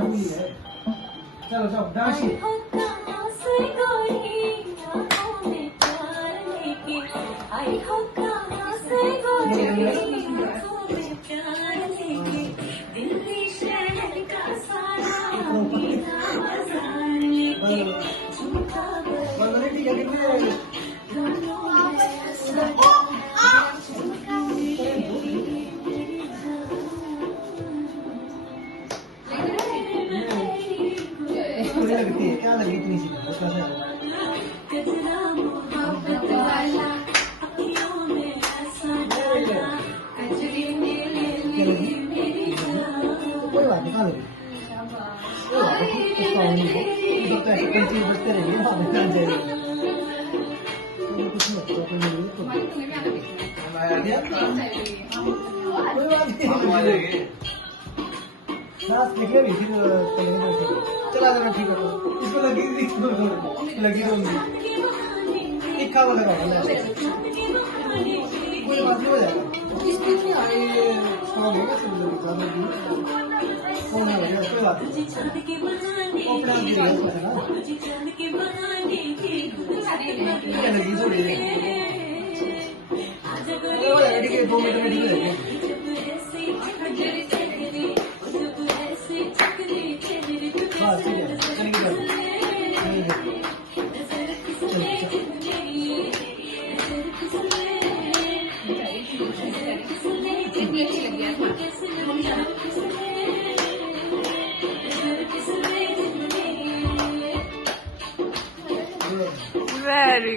हुई है। चलो चलो डांस लगती है क्या लगी इतनी सी कोई बात नहीं कहाँ लगी कोई बात नहीं उसका होनी है तो पैसे कंटिन्यू बचते रहेंगे वहाँ पे जान जाएंगे कुछ नहीं कोई नहीं कोई बात नहीं सांस निकले भी फिर चला जाना ठीक है इसको लगी लगी होंगी टिक्का वो लगा कोई बात नहीं हो जाएगा स्ट्रॉन्ग होगा सब लोग कौन है कोई बात नहीं अपना गिर गया ना लगी थोड़ी ठीक है 2 मिनट में ठीक है हाँ ठीक है चलेंगे Very